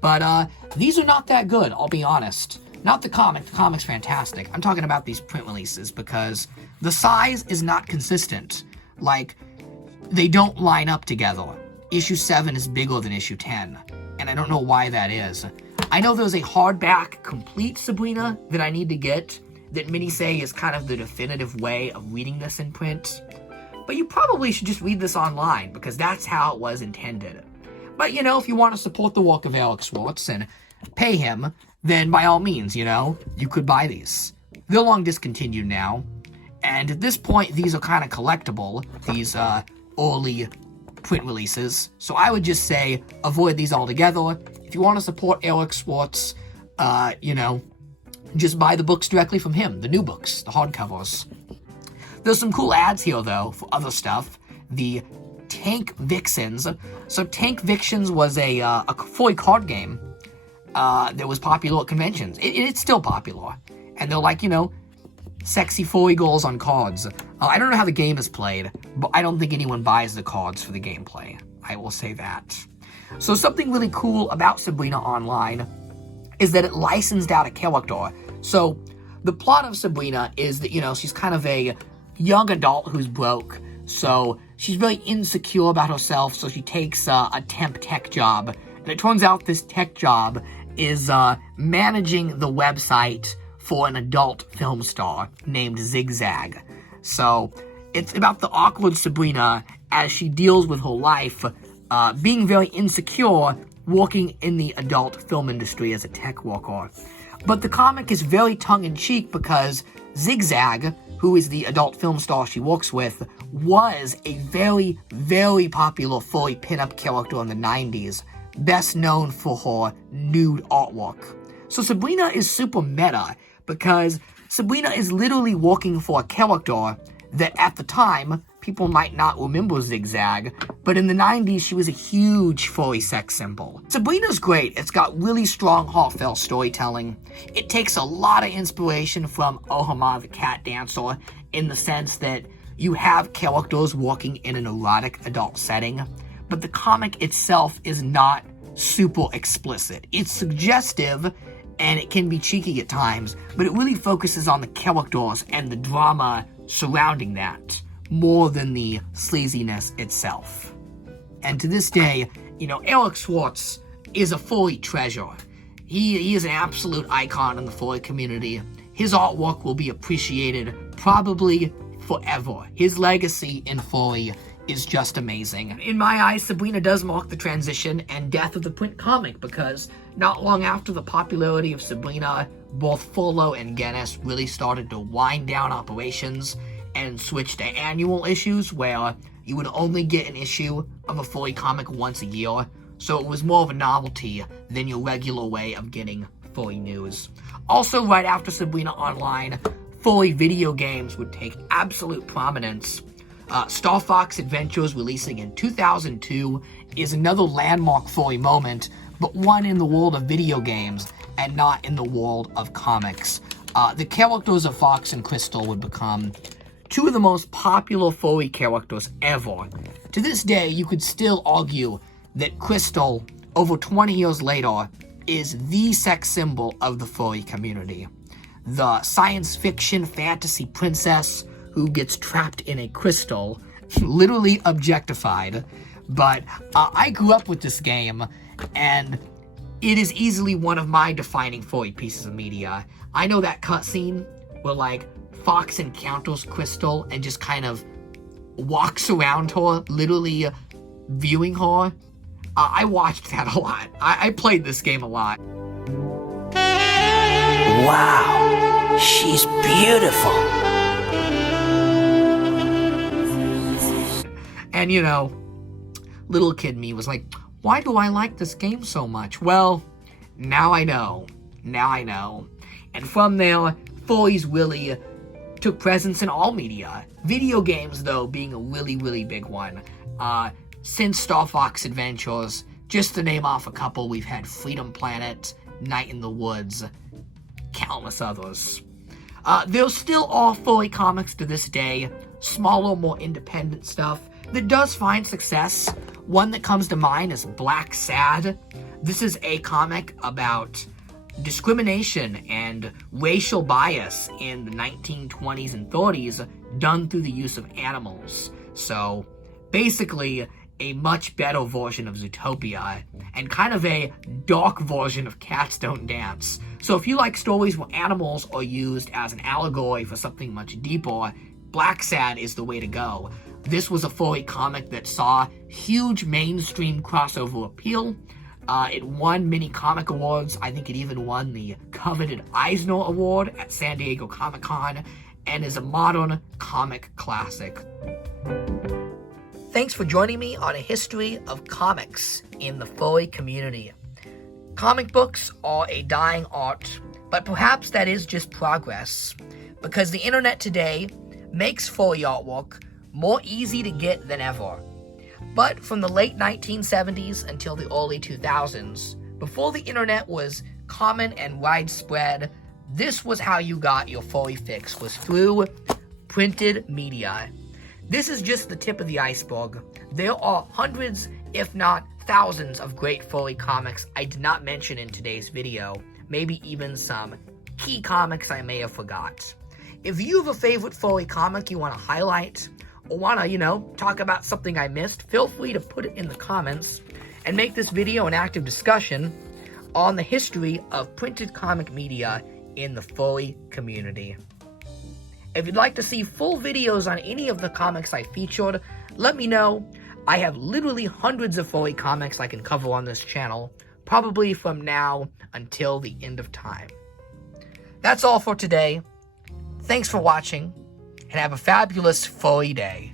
But these are not that good, I'll be honest. Not the comic. The comic's fantastic. I'm talking about these print releases because the size is not consistent. Like, they don't line up together. Issue 7 is bigger than issue 10, and I don't know why that is. I know there's a hardback complete Sabrina that I need to get that many say is kind of the definitive way of reading this in print. But you probably should just read this online because that's how it was intended. But, if you want to support the work of Eric Schwartz and pay him, then by all means, you could buy these. They're long discontinued now, and at this point, these are kind of collectible, these early print releases. So I would just say avoid these altogether. If you want to support Eric Schwartz, just buy the books directly from him, the new books, the hardcovers. There's some cool ads here, though, for other stuff. The Tank Vixens. So Tank Vixens was a Furry card game that was popular at conventions. It's still popular. And they're like, sexy Furry girls on cards. I don't know how the game is played, but I don't think anyone buys the cards for the gameplay. I will say that. So something really cool about Sabrina Online is that it licensed out a character. So the plot of Sabrina is that, she's kind of a young adult who's broke. So she's very insecure about herself, so she takes a temp tech job. And it turns out this tech job is managing the website for an adult film star named Zigzag. So it's about the awkward Sabrina as she deals with her life, being very insecure, working in the adult film industry as a tech worker. But the comic is very tongue-in-cheek because Zigzag, who is the adult film star she works with, was a very, very popular Furry pinup character in the 90s, best known for her nude artwork. So Sabrina is super meta because Sabrina is literally working for a character that at the time, people might not remember Zigzag, but in the 90s, she was a huge Furry sex symbol. Sabrina's great. It's got really strong, heartfelt storytelling. It takes a lot of inspiration from Omaha the Cat Dancer in the sense that you have characters working in an erotic adult setting, but the comic itself is not super explicit. It's suggestive, and it can be cheeky at times, but it really focuses on the characters and the drama surrounding that, more than the sleaziness itself. And to this day, Eric Schwartz is a Furry treasure. He is an absolute icon in the Furry community. His artwork will be appreciated probably forever. His legacy in Furry is just amazing. In my eyes, Sabrina does mark the transition and death of the print comic because not long after the popularity of Sabrina, both Furrlough and Genus really started to wind down operations and switch to annual issues where you would only get an issue of a Furry comic once a year, so it was more of a novelty than your regular way of getting Furry news. Also, right after Sabrina Online, Furry video games would take absolute prominence. Star Fox Adventures, releasing in 2002, is another landmark Furry moment, but one in the world of video games and not in the world of comics. The characters of Fox and Crystal would become two of the most popular Furry characters ever. To this day, you could still argue that Crystal, over 20 years later, is the sex symbol of the Furry community. The science fiction fantasy princess who gets trapped in a crystal, literally objectified. But I grew up with this game, and it is easily one of my defining Furry pieces of media. I know that cutscene where, Fox encounters Crystal and just kind of walks around her, literally viewing her. I watched that a lot. I played this game a lot. Wow, she's beautiful. And, little kid me was like, why do I like this game so much? Well, now I know. And from there, Furries really took presence in all media. Video games, though, being a really, really big one. Since Star Fox Adventures, just to name off a couple, we've had Freedom Planet, Night in the Woods, countless others. There still are Furry comics to this day, smaller, more independent stuff that does find success. One that comes to mind is Black Sad. This is a comic about discrimination and racial bias in the 1920s and 30s done through the use of animals. So, basically, a much better version of Zootopia, and kind of a dark version of Cats Don't Dance. So if you like stories where animals are used as an allegory for something much deeper, Black Sad is the way to go. This was a Furry comic that saw huge mainstream crossover appeal. It won many comic awards. I think it even won the coveted Eisner Award at San Diego Comic-Con, and is a modern comic classic. Thanks for joining me on a history of comics in the furry community. Comic books are a dying art, but perhaps that is just progress, because the internet today makes furry artwork more easy to get than ever. But from the late 1970s until the early 2000s, before the internet was common and widespread, this was how you got your furry fix, was through printed media. This is just the tip of the iceberg. There are hundreds, if not thousands, of great furry comics I did not mention in today's video, maybe even some key comics I may have forgot. If you have a favorite furry comic you want to highlight, or want to, talk about something I missed, feel free to put it in the comments and make this video an active discussion on the history of printed comic media in the furry community. If you'd like to see full videos on any of the comics I featured, let me know. I have literally hundreds of furry comics I can cover on this channel, probably from now until the end of time. That's all for today. Thanks for watching, and have a fabulous furry day.